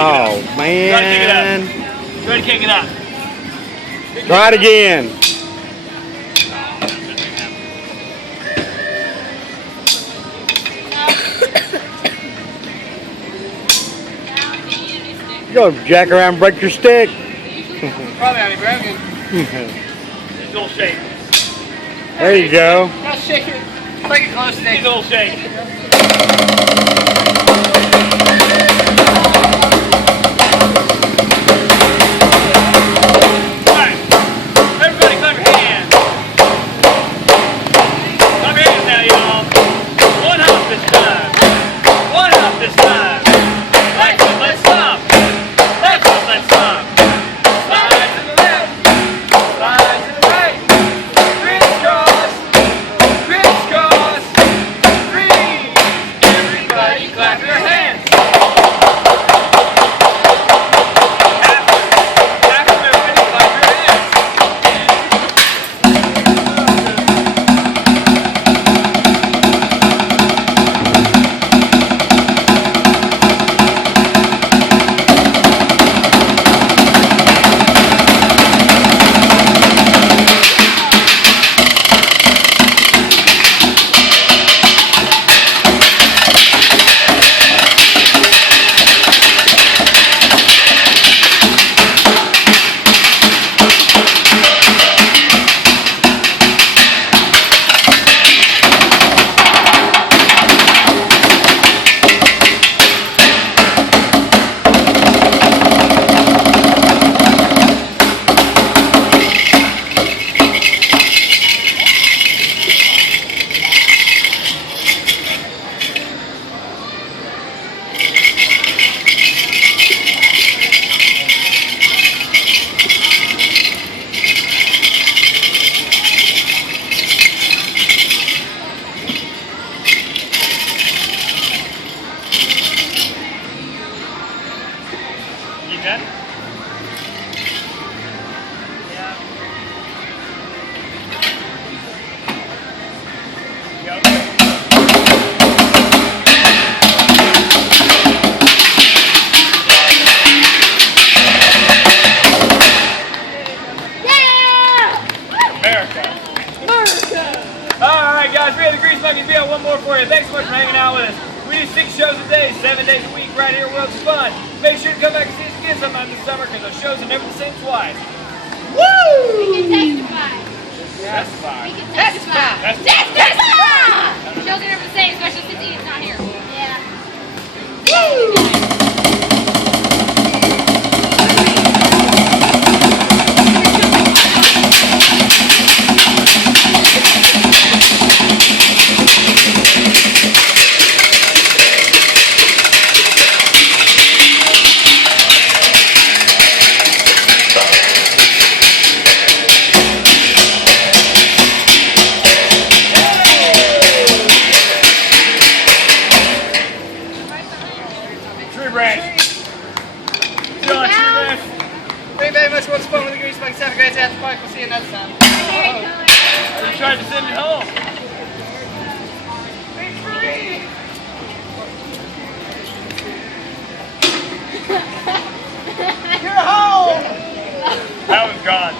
Oh, man. Try to kick it up. Try it again. Go jack around and break your stick. Probably already broken. Just a little shake. There you go. Just shake it. Like a glow stick. Just a little shake. You good? Yeah. Yep. America. Alright guys, we had the Grease Monkeys video. One more for you. Thanks so much for hanging out with us. We do 6 shows a day, 7 days a week right here at Worlds of Fun. Make sure to come back and see us again sometime this summer because our shows are never the same twice. Woo! We can testify. Testify. We can testify. Testify! Shows are never the same, especially since Ian's not here. Yeah. Woo! Tree branch. Tree branch. Thank you very much for fun with the Grease Monkeys. Have a great day at the park. We'll see you next time. You tried to send it home. You're home! That was gone.